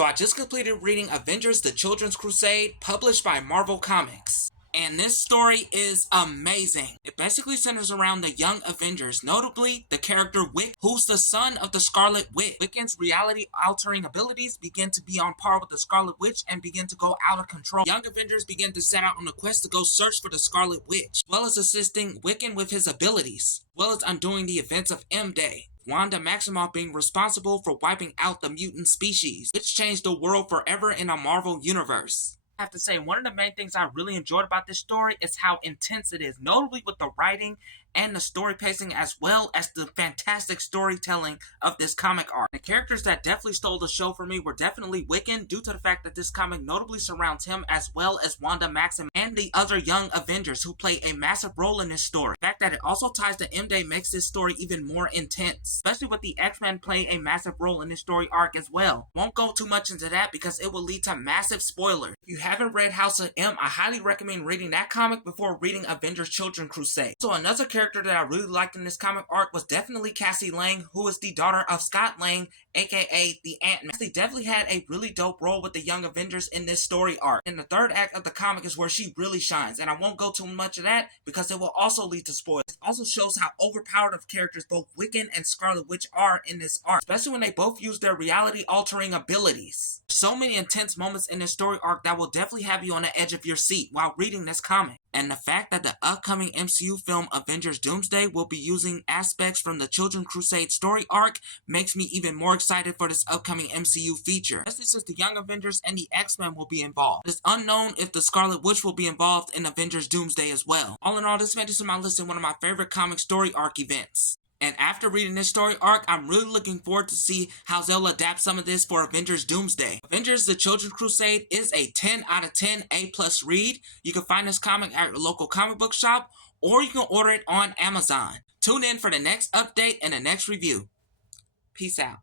So I just completed reading Avengers: The Children's Crusade, published by Marvel Comics. And this story is amazing. It basically centers around the young Avengers, notably the character Wick, who's the son of the Scarlet Witch. Wiccan's reality-altering abilities begin to be on par with the Scarlet Witch and begin to go out of control. Young Avengers begin to set out on a quest to go search for the Scarlet Witch, as well as assisting Wiccan with his abilities, as well as undoing the events of M-Day. Wanda Maximoff being responsible for wiping out the mutant species, which changed the world forever in a Marvel universe. I have to say, one of the main things I really enjoyed about this story is how intense it is, notably with the writing and the story pacing, as well as the fantastic storytelling of this comic arc. The characters that definitely stole the show for me were definitely Wiccan, due to the fact that this comic notably surrounds him, as well as Wanda Maximoff and the other young Avengers who play a massive role in this story. The fact that it also ties to M-Day makes this story even more intense, especially with the X-Men playing a massive role in this story arc as well. Won't go too much into that because it will lead to massive spoilers. If you haven't read House of M, I highly recommend reading that comic before reading Avengers: Children's Crusade. So another character that I really liked in this comic arc was definitely Cassie Lang, who is the daughter of Scott Lang, aka the Ant-Man. Cassie definitely had a really dope role with the young Avengers in this story arc. And the third act of the comic is where she really shines, and I won't go too much of that because it will also lead to spoilers. It also shows how overpowered of characters both Wiccan and Scarlet Witch are in this arc, especially when they both use their reality-altering abilities. So many intense moments in this story arc that will definitely have you on the edge of your seat while reading this comic. And the fact that the upcoming MCU film Avengers Doomsday will be using aspects from the Children's Crusade story arc makes me even more excited for this upcoming MCU feature, especially since the Young Avengers and the X-Men will be involved. It's unknown if the Scarlet Witch will be involved in Avengers Doomsday as well. All in all, this made this on my list in one of my favorite comic story arc events. And after reading this story arc, I'm really looking forward to see how they'll adapt some of this for Avengers Doomsday. Avengers: The Children's Crusade is a 10 out of 10 A+ read. You can find this comic at your local comic book shop, or you can order it on Amazon. Tune in for the next update and the next review. Peace out.